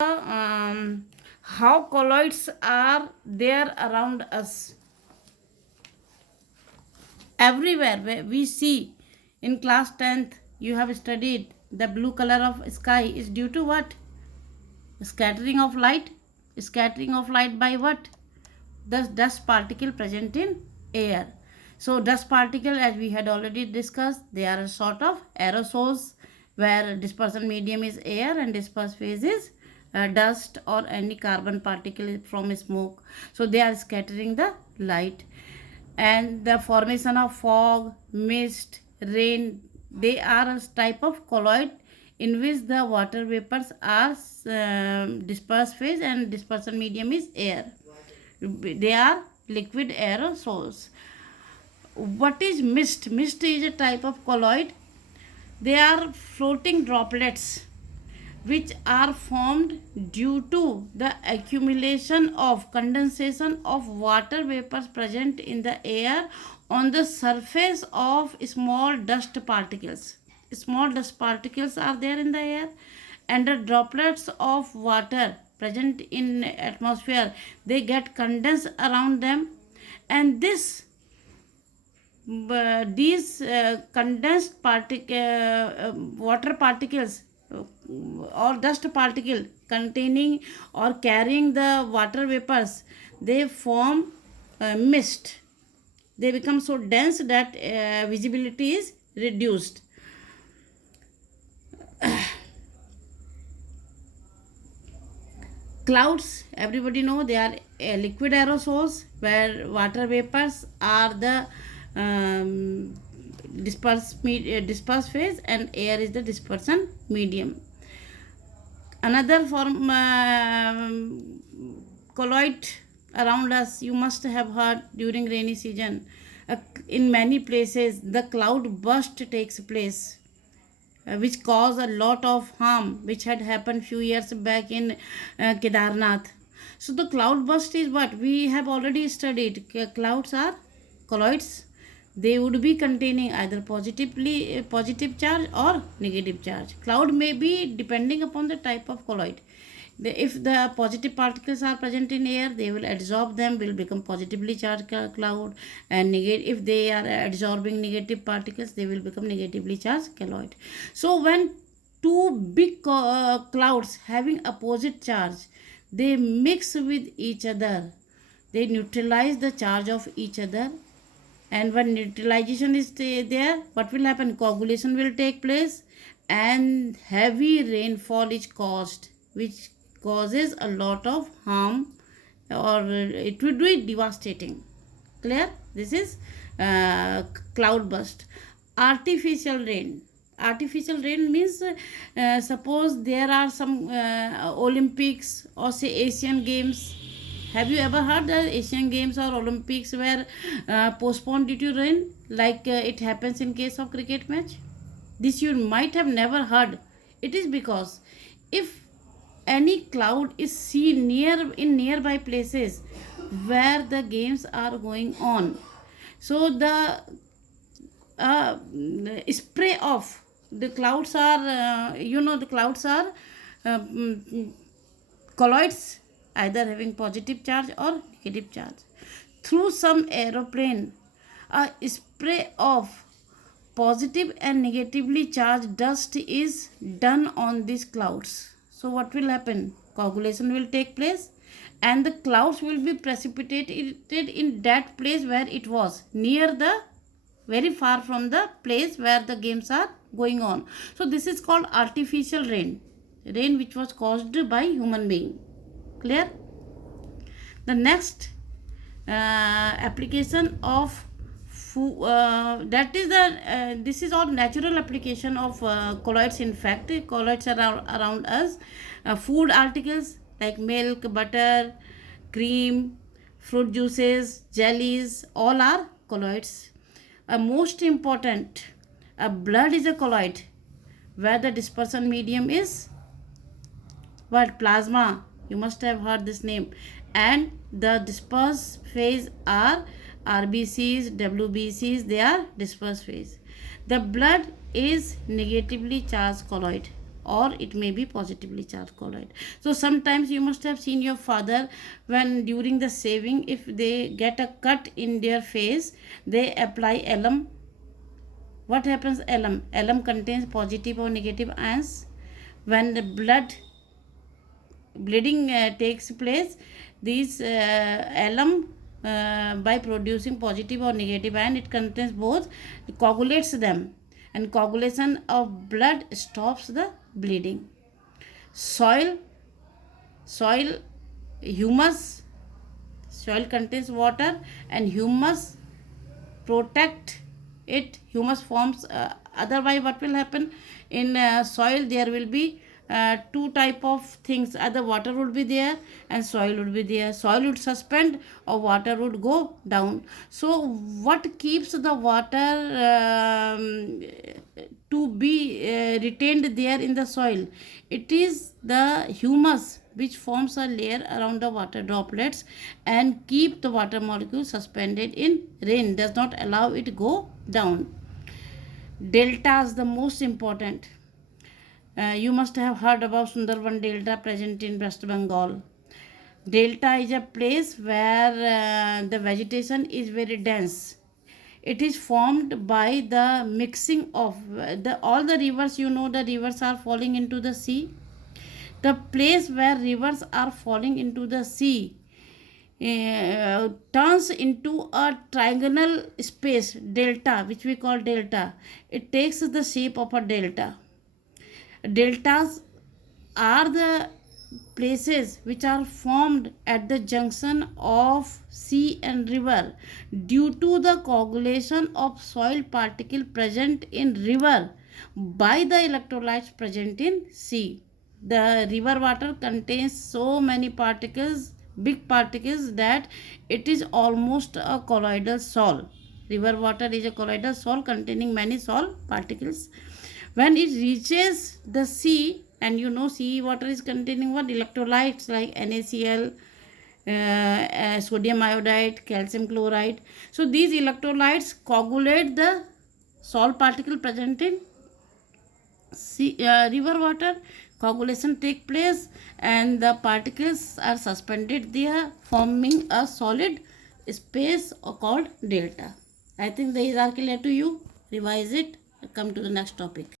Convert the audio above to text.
How colloids are there around us everywhere. Where we see in class 10th you have studied the blue color of sky is due to what? Scattering of light. Scattering of light by what? The dust particle present in air. So dust particle, as we had already discussed, they are a sort of aerosols where dispersion medium is air and dispersed phase is dust or any carbon particle from smoke. So they are scattering the light, and the formation of fog, mist, rain, they are a type of colloid in which the water vapors are dispersed phase and dispersion medium is air. They are liquid aerosols. What is mist? Mist is a type of colloid. They are floating droplets which are formed due to the accumulation of condensation of water vapors present in the air on the surface of small dust particles. Small dust particles are there in the air, and the droplets of water present in atmosphere, they get condensed around them, and these condensed water particles or dust particle containing or carrying the water vapors, they form mist. They become so dense that visibility is reduced. Clouds, everybody know, they are liquid aerosols where water vapors are the dispersed phase and air is the dispersion medium. Another form colloid around us, you must have heard during rainy season. In many places the cloud burst takes place, which cause a lot of harm, which had happened few years back in Kedarnath. So the cloud burst is what we have already studied. Clouds are colloids. They would be containing either positive charge or negative charge. Cloud may be depending upon the type of colloid. If the positive particles are present in air, they will absorb them, will become positively charged cloud, and if they are absorbing negative particles, they will become negatively charged colloid. So when two big clouds having opposite charge, they mix with each other, they neutralize the charge of each other, and when neutralization is there, what will happen? Coagulation will take place and heavy rainfall is caused, which causes a lot of harm, or it would be devastating. Clear? This is cloud burst. Artificial rain. Artificial rain means suppose there are some Olympics or say Asian Games. Have you ever heard that Asian Games or Olympics were postponed due to rain, like it happens in case of cricket match? This you might have never heard. It is because if any cloud is seen in nearby places where the games are going on, so the spray of the clouds are the clouds are colloids, either having positive charge or negative charge. Through some aeroplane, a spray of positive and negatively charged dust is done on these clouds. So what will happen? Coagulation will take place and the clouds will be precipitated in that place where it was, near the very far from the place where the games are going on. So this is called artificial rain, rain which was caused by human being. Clear? The next application of that is the this is all natural application of colloids. In fact, colloids are around us. Food articles like milk, butter, cream, fruit juices, jellies, all are colloids. Most important, blood is a colloid where the dispersion medium is what? Plasma. You must have heard this name. And the dispersed phase are RBCs, WBCs, they are dispersed phase. The blood is negatively charged colloid. or it may be positively charged colloid. So sometimes you must have seen your father when during the shaving, if they get a cut in their face, they apply alum. What happens? Alum contains positive or negative ions. When the bleeding takes place, these alum, by producing positive or negative ion, it contains both, coagulates them, and coagulation of blood stops the bleeding. Soil soil humus. Soil contains water, and humus protect it. Humus forms, otherwise what will happen in soil? There will be two type of things: either water would be there and soil would be there. Soil would suspend or water would go down. So what keeps the water to be retained there in the soil? It is the humus, which forms a layer around the water droplets and keep the water molecule suspended in rain, does not allow it go down. Deltas, the most important. You must have heard about Sundarban Delta, present in West Bengal. Delta is a place where the vegetation is very dense. It is formed by the mixing of all the rivers. You know, the rivers are falling into the sea. The place where rivers are falling into the sea turns into a trigonal space, delta, which we call delta. It takes the shape of a delta. Deltas are the places which are formed at the junction of sea and river due to the coagulation of soil particle present in river by the electrolytes present in sea. The river water contains so many particles, big particles, that it is almost a colloidal sol. River water is a colloidal sol containing many sol particles. When it reaches the sea, and you know sea water is containing what? Electrolytes like NaCl, sodium iodide, calcium chloride. So these electrolytes coagulate the salt particle present in river water. Coagulation take place and the particles are suspended there, forming a solid space called delta. I think these are clear to you. Revise it. Come to the next topic.